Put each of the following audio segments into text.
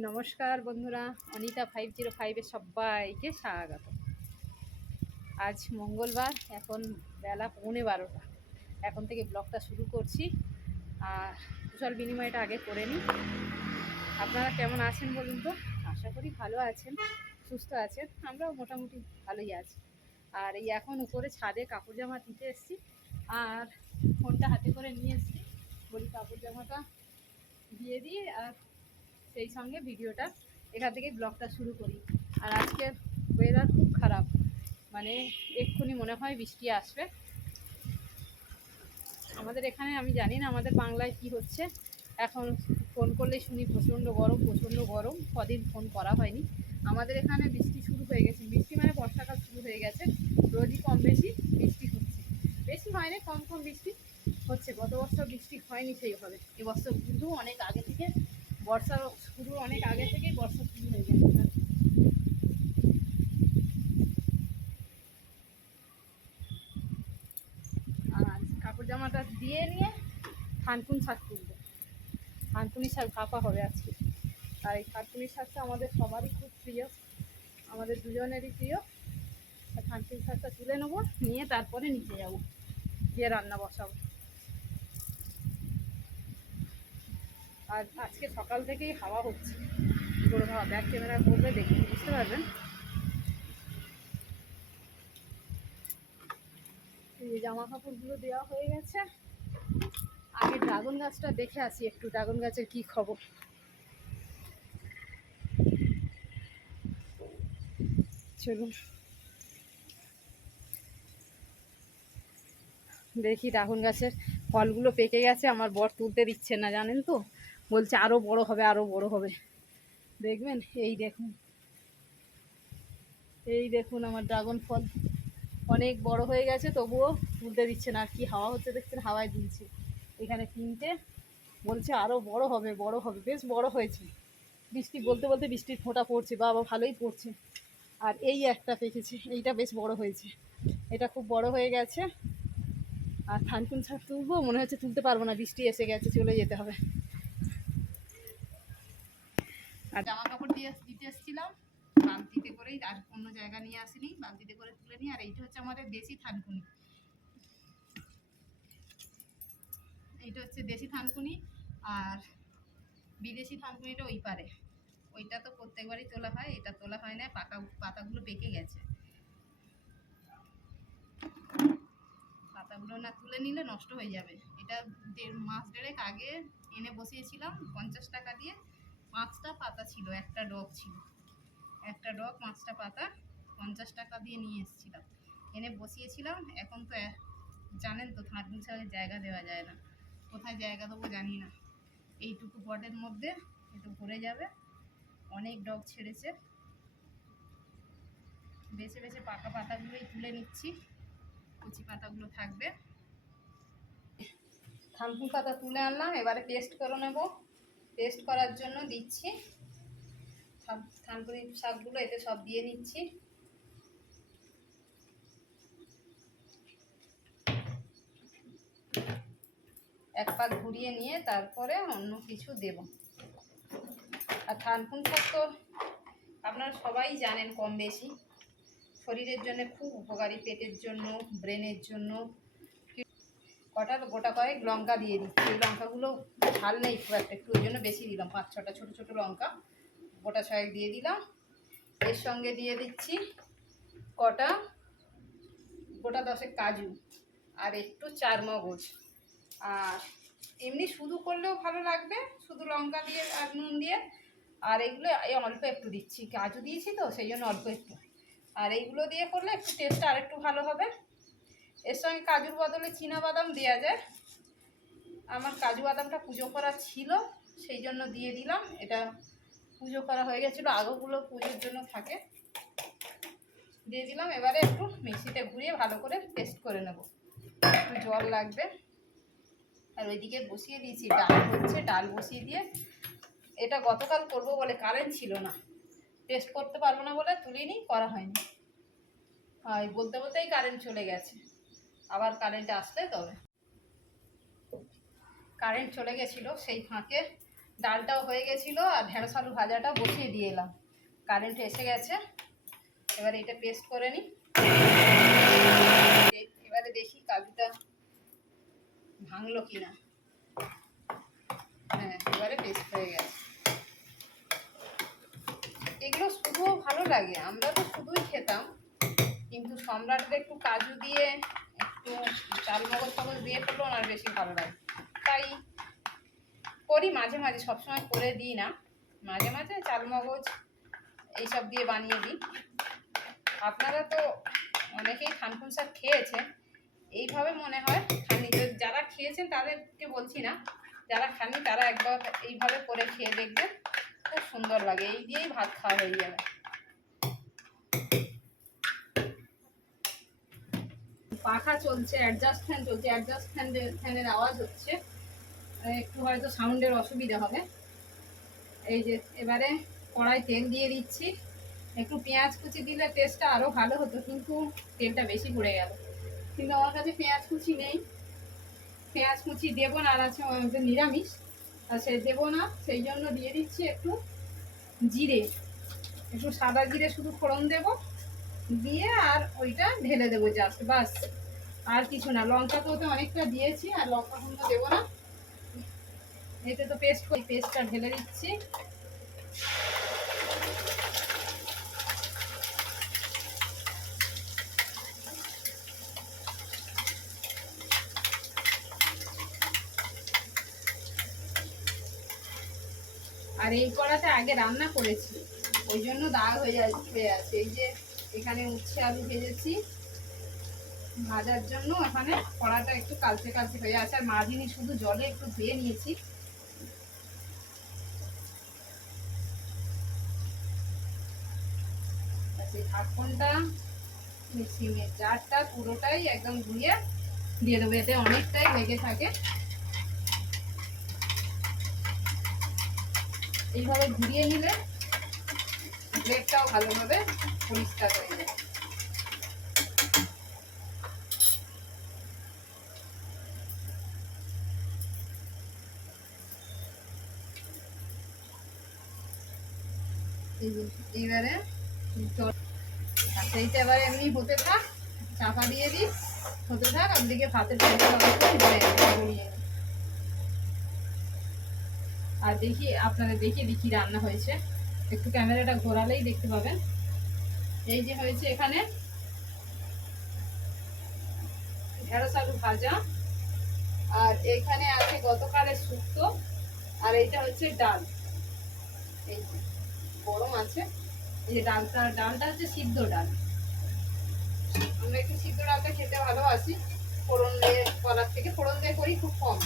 নমস্কার বন্ধুরা, Anita five zero ফাইভে সবাইকে স্বাগত। আজ মঙ্গলবার, এখন বেলা পৌনে বারোটা। এখন থেকে ব্লগটা শুরু করছি। আর কুশল বিনিময়টা আগে করে নিই। আপনারা কেমন আছেন বলুন তো? আশা করি ভালো আছেন, সুস্থ আছেন। আমরাও মোটামুটি ভালোই আছি। আর এই এখন উপরে ছাদে কাপড় জামা দিতে এসেছি। আর ফোনটা হাতে করে নিয়ে এসেছি। বলি কাপড় জামাটা দিয়ে দিই। আর সেই সঙ্গে ভিডিওটা এখান থেকে ব্লগটা শুরু করি। আর আজকের ওয়েদার খুব খারাপ। মানে এক্ষুনি মনে হয় বৃষ্টি আসবে। আমাদের এখানে আমি জানি না আমাদের বাংলায় কি হচ্ছে। এখন ফোন করলে শুনি প্রচণ্ড গরম প্রচণ্ড গরম। কদিন ফোন করা হয়নি। আমাদের এখানে বৃষ্টি শুরু হয়ে গেছে। বৃষ্টি মানে বর্ষাকাল শুরু হয়ে গেছে। রোজই কম বেশি বৃষ্টি হচ্ছে। বেশি হয়নি, কম কম বৃষ্টি হচ্ছে। গত বছর বৃষ্টি হয়নি সেইভাবে। এবছর কিন্তু অনেক আগে থেকে বর্ষা শুরু অনেক আগে থেকেই বর্ষা শুরু হয়ে গেছে। আর কাপড় জামাটা দিয়ে নিয়ে থানকুন শাক তুলবো। থানকুনি শাক ভাপা হবে আজকে। আর এই থানকুনি শাকটা আমাদের সবারই খুব প্রিয়। আমাদের দুজনেরই প্রিয়। থানকুনি শাকটা তুলে নেব, নিয়ে তারপরে নিচে যাব, গিয়ে রান্না বসাবো। আর আজকে সকাল থেকেই হাওয়া হচ্ছে। পুরো হাওয়া ব্যাক ক্যামেরা করলে দেখে বুঝতে পারবেন? এই জামা কাপড়গুলো দেওয়া হয়ে গেছে। আগে ড্রাগন গাছটা দেখে আসি একটু, ড্রাগন গাছের কি খবর। চলুন। দেখি ড্রাগন গাছের ফলগুলো পেকে গেছে, আমার বর তুলতে দিচ্ছে না, জানেন তো? বলছে আরও বড় হবে আরও বড় হবে। দেখবেন? এই দেখুন। এই দেখুন আমার ড্রাগন ফল অনেক বড় হয়ে গেছে, তবুও তুলতে দিচ্ছে না। কি হাওয়া হচ্ছে দেখছেন? হাওয়ায় দুলছে। এখানে তিনটে বলছে আরও বড় হবে বড় হবে। বেশ বড় হয়েছে। বৃষ্টি বলতে বলতে বৃষ্টির ফোঁটা পড়ছে। বাবা, ভালোই পড়ছে। আর এই একটা পেকেছে এইটা বেশ বড় হয়েছে। এটা খুব বড় হয়ে গেছে। আর থানকুন শাক তুলবো? মনে হচ্ছে তুলতে পারব না। বৃষ্টি এসে গেছে, চলে যেতে হবে। আর জামা কাপড় দিয়ে দিতে এসেছিলাম বালতিতে করেই আর অন্য জায়গা নিয়ে আসিনি বালতিতে করে তুলে নিই, আর এইটা হচ্ছে আমাদের দেশি থানকুনি। এইটা হচ্ছে দেশি থানকুনি, আর বিদেশি থানকুনিটা ওই পারে। ওইটা তো প্রত্যেকবারই তোলা হয়, এটা তোলা হয় না পাকা পাতাগুলো পেকে গেছে। পাতাগুলো না তুলে নিলে নষ্ট হয়ে যাবে। এটা দেড়, মাস দেড়েক আগে এনে বসিয়েছিলাম, পঞ্চাশ টাকা দিয়ে পাঁচটা পাতা ছিল, একটা ডগ ছিল। একটা ডগ, পাঁচটা পাতা, পঞ্চাশ টাকা দিয়ে নিয়ে এসেছিলাম। এনে বসিয়েছিলাম, এখন তো জানেন তো থাঁটনি ছাড়ে জায়গা দেওয়া যায় না। কোথায় জায়গা দেবো জানি না। এইটুকু পটের মধ্যে একটু ভরে যাবে। অনেক ডগ ছেড়েছে। বেছে বেছে পাকা পাতাগুলোই তুলে নিচ্ছি। কচি পাতাগুলো থাকবে। থানকুন পাতা তুলে আনলাম, এবারে পেস্ট করে নেব। পেস্ট করার জন্য দিচ্ছি। থান- থানকুনি শাকগুলো এতে সব দিয়ে নিচ্ছি। এক পাক ঘুরিয়ে নিয়ে তারপরে অন্য কিছু দেব। আর থানকুন শাক তো আপনারা সবাই জানেন কম বেশি। শরীরের জন্য খুব উপকারী, পেটের জন্য, ব্রেনের জন্য। কটা গোটা কয়েক লঙ্কা দিয়ে দিচ্ছি এই লঙ্কাগুলো ঝাল নেই খুব একটা, একটু ওই জন্য বেশি দিলাম, পাঁচ ছটা ছোটো ছোটো লঙ্কা। গোটা ছয়েক দিয়ে দিলাম। এর সঙ্গে দিয়ে দিচ্ছি কটা, গোটা দশেক কাজু আর একটু চার মগজ। আর এমনি শুধু করলেও ভালো লাগবে, শুধু লঙ্কা দিয়ে আর নুন দিয়ে। আর এগুলো এই অল্প একটু দিচ্ছি, কাজু দিয়েছি তো, সেই জন্য অল্প একটু। আর এইগুলো দিয়ে করলে একটু টেস্টটা আর একটু ভালো হবে। এর সঙ্গে কাজুর বদলে চীনা বাদাম দেওয়া যায়। আমার কাজু বাদামটা পুজো করা ছিল, সেই জন্য দিয়ে দিলাম। এটা পুজো করা হয়ে গেছিল, আগোগুলো পুজোর জন্য থাকে। দিয়ে দিলাম, এবারে একটু মিক্সিতে ঘুরিয়ে ভালো করে পেস্ট করে নেব। একটু জল লাগবে। আর ওইদিকে বসিয়ে দিয়েছি ডাল, হচ্ছে ডাল বসিয়ে দিয়ে। এটা গতকাল করব বলে কারেন্ট ছিল না। টেস্ট করতে পারব না বলে তুলিনি, করা হয়নি। হয় বলতে বলতেই কারেন্ট চলে গেছে। আবার কারেন্ট আসলে তবে। কারেন্ট চলে গেছিল, সেই ফাঁকে ডালটাও হয়ে গেছিল আর ঢেঁড়স আলু ভাজাটা বসিয়ে দিয়ে এলাম। কারেন্ট এসে গেছে, এবার এটা পেস্ট করে নিই। এবারে দেখি কাজুটা ভাঙলো কিনা। হ্যাঁ এবারে পেস্ট হয়ে গেছে। এগুলো শুধুও ভালো লাগে, আমরা তো শুধুই খেতাম, কিন্তু সম্রাটদের একটু কাজু দিয়ে একটু চাল মগজ ফগজ দিয়ে করলে ওনার বেশি ভালো লাগে। তাই করি, মাঝে মাঝে, সবসময় করে দিই না। মাঝে মাঝে চাল মগজ এইসব দিয়ে বানিয়ে দিই। আপনারা তো অনেকেই থানকুন শাক খেয়েছেন। এইভাবে মনে হয় খাননি। যারা খেয়েছেন তাদেরকে বলছি না, যারা খাননি তারা একবার এইভাবে করে খেয়ে দেখবেন। খুব সুন্দর লাগে। এই দিয়েই ভাত খাওয়া হয়ে যাবে। পাখা চলছে অ্যাডজাস্ট ফ্যান চলছে অ্যাডজাস্ট ফ্যান ফ্যানের আওয়াজ হচ্ছে। একটু হয়তো সাউন্ডের অসুবিধা হবে। এই যে, এবারে কড়াই তেল দিয়ে দিচ্ছি। একটু পেঁয়াজ কুচি দিলে টেস্টটা আরও ভালো হতো, কিন্তু তেলটা বেশি পড়ে গেল। কিন্তু আমার কাছে পেঁয়াজ কুচি নেই। পেঁয়াজ কুচি দেবো না, আর আছে নিরামিষ। আর সে দেবো না, সেই জন্য দিয়ে দিচ্ছি একটু জিরে। একটু সাদা জিরে শুধু ফোড়ন দেব। দিয়ে আর ওইটা ঢেলে দেবো জাস্ট বাস। আর কিছু না, লঙ্কা তো ওতে অনেকটা দিয়েছি, আর লঙ্কা গুঁড়ো দেবো না। এতে তো পেস্ট করি পেস্টটা ঢেলে দিচ্ছি। আর এই কড়াতে আগে রান্না করেছি, ওই জন্য দাগ হয়ে হয়ে আছে। এই যে এখানে উচ্ছে আলু ভেজেছি ভাজার জন্য এখানে কড়াটা একটু কালচে কালচে হয়ে আছে। আর মাঝিনি শুধু জলে একটু ধুয়ে নিয়েছি। ঢাকনটা মিক্সিংয়ের জারটা পুরোটাই একদম ধুয়ে দিয়ে দেবো, এতে অনেকটাই লেগে থাকে। এইভাবে ঘুরিয়ে নিলে ব্রেডটাও ভালোভাবে পরিষ্কার হয়ে যায়। এইবারে আর সেইটা এবারে এমনি হতে থাক, চাপা দিয়ে দিই, হতে থাক আপদিকে ভাতের আর দেখি আপনাদের দেখিয়ে দেখি রান্না হয়েছে। একটু ক্যামেরাটা ঘোরালেই দেখতে পাবেন। এই যে হয়েছে এখানে ঢেঁড়স আলু ভাজা। আর এখানে আছে গতকালের শুক্তো, আর এইটা হচ্ছে ডাল। এই যে। গরম আছে। এই যে ডালটা ডালটা হচ্ছে সিদ্ধ ডাল। আমরা একটু সিদ্ধ ডালটা খেতে ভালোবাসি। ফোড়ন দিয়ে কলার থেকে ফোড়ন দিয়ে করি খুব কম।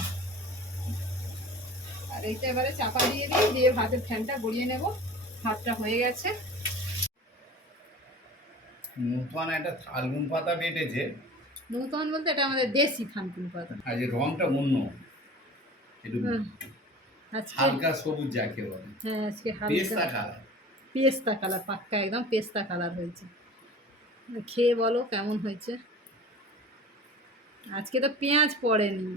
আর এইটা এবারে চাপা দিয়ে দিই দিয়ে ভাতের ফ্যানটা গড়িয়ে নেব। ভাতটা হয়ে গেছে। নতুন একটা থালগুন পাতা বেটেছে। নূতন বলতে এটা আমাদের দেশি থানকুন পাতা। আর যে রংটা অন্য। একটু হালকা সবুজ যাকে বলে। হ্যাঁ আজকে হালকা। পেস্তা কালার পাক্কা একদম পেস্তা কালার হয়েছে। খেয়ে বলো কেমন হয়েছে? আজকে তো পেঁয়াজ পড়েনি।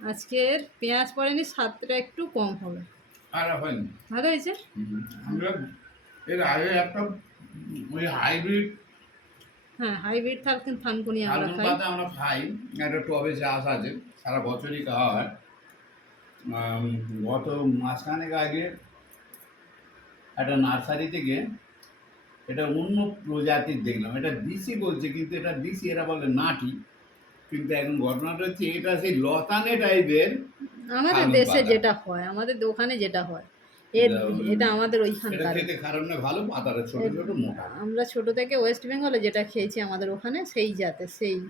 আজকের পেঁয়াজ পড়েনি স্বাদটা একটু কম হবে। আর হয়নি। ভালো হয়েছে? আমরা এর আগে একটা ওই হাইব্রিড হ্যাঁ হাইব্রিড থালকুন থানকুনি আমরা খাই। পাতা আমরা খাই। একটা টবে চাষ আছে সারা বছরই খাওয়া হয়। গত মাসখানেক আগে একটা নার্সারি থেকে এটা অন্য প্রজাতির দেখলাম। এটা দিশি বলছে কিন্তু এটা দিশি এরা বলে নাটি। কিন্তু এখন ঘটনাটা হচ্ছে এটা সেই লতানে টাইপের আমাদের দেশে যেটা হয় আমাদের দোকানে যেটা হয় এটা- আমাদের ওইখানকার। খেতে খারাপ না ভালো পাতাটা ছোট ছোট মোটা। আমরা ছোট থেকে ওয়েস্ট বেঙ্গলে যেটা খেয়েছি আমাদের ওখানে সেই জাতে সেই।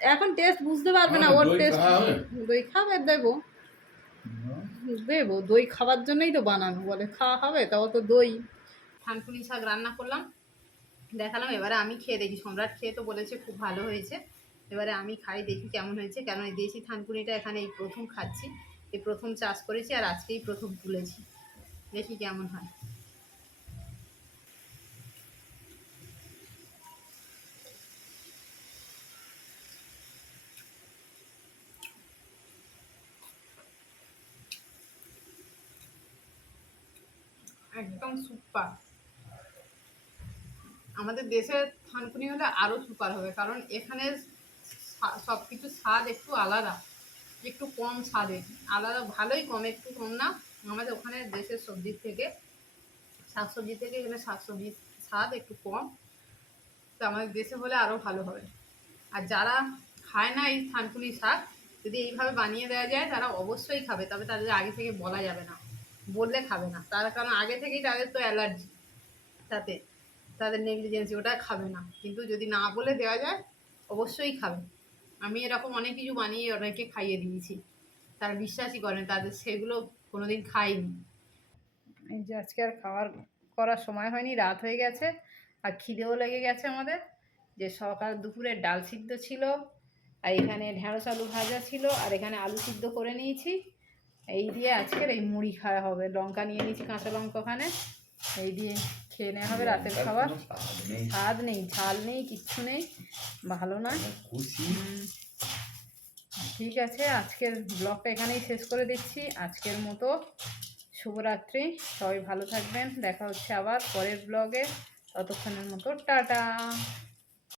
এখন টেস্ট বুঝতে পারবে না ওর টেস্ট? দই খাবে দেবো। দেবো দই খাওয়ার জন্যই তো বানানো। বলে খাওয়া হবে, তাও তো দই। থানকুনি শাক রান্না করলাম। দেখালাম, এবারে আমি খেয়ে দেখি। সম্রাট খেয়ে তো বলেছে খুব ভালো হয়েছে। এবারে আমি খাই, দেখি কেমন হয়েছে। কেন এই দেশি থানকুনিটা এখানে এই প্রথম খাচ্ছি। এই প্রথম চাষ করেছি আর আজকেই প্রথম তুলেছি। দেখি কেমন হয়। একদম সুপার। আমাদের দেশের থানকুনি হলে আরও সুপার হবে, কারণ এখানে সব কিছু স্বাদ একটু আলাদা, একটু কম স্বাদে আলাদা ভালোই কম, একটু কম না। আমাদের ওখানে দেশের সবজির থেকে, শাকসবজি থেকে এখানে শাকসবজির স্বাদ একটু কম। তো আমাদের দেশে হলে আরও ভালো হবে। আর যারা খায় না এই থানকুনি শাক, যদি এইভাবে বানিয়ে দেওয়া যায়, তারা অবশ্যই খাবে, তবে তাদের আগে থেকে বলা যাবে না। বললে খাবে না। তার কারণ আগে থেকেই তাদের তো অ্যালার্জি। তাতে, তাদের নেগলিজেন্সি ওটা খাবে না। কিন্তু যদি না বলে দেওয়া যায়, অবশ্যই খাবে। আমি এরকম অনেক কিছু বানিয়ে অনেকে খাইয়ে দিয়েছি। তারা বিশ্বাসই করেন তাদের সেগুলো কোনোদিন খাইনি। এই যে আজকে আর খাওয়ার, করার সময় হয়নি, রাত হয়ে গেছে, আর খিদেও লেগে গেছে আমাদের। যে সকাল দুপুরে ডাল সিদ্ধ ছিল, আর এখানে ঢেঁড়স আলু ভাজা ছিল, আর এখানে আলু সিদ্ধ করে নিয়েছি। এই দিয়ে আজকের এই মুড়ি খাওয়া হবে। লঙ্কা নিয়ে নিয়েছি কাঁচা লঙ্কা ওখানে। এই দিয়ে খেয়ে নেওয়া হবে রাতের খাবার। স্বাদ নেই। ঝাল নেই কিচ্ছু নেই ভালো না। ঠিক আছে আজকের ব্লগটা এখানেই শেষ করে দিচ্ছি। আজকের মতো শুভরাত্রি। সবাই ভালো থাকবেন। দেখা হচ্ছে আবার পরের ব্লগে। ততক্ষণের মতো টাটা।